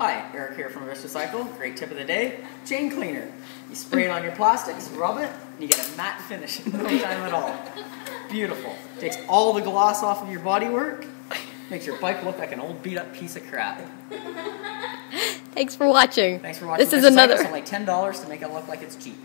Hi, Eric here from Cycle. Great tip of the day, chain cleaner. You spray it on your plastics, rub it, and you get a matte finish in no time at all. Beautiful. Takes all the gloss off of your bodywork, makes your bike look like an old beat up piece of crap. Thanks for watching. Thanks for watching. This is another. It's only $10 to make it look like it's cheap.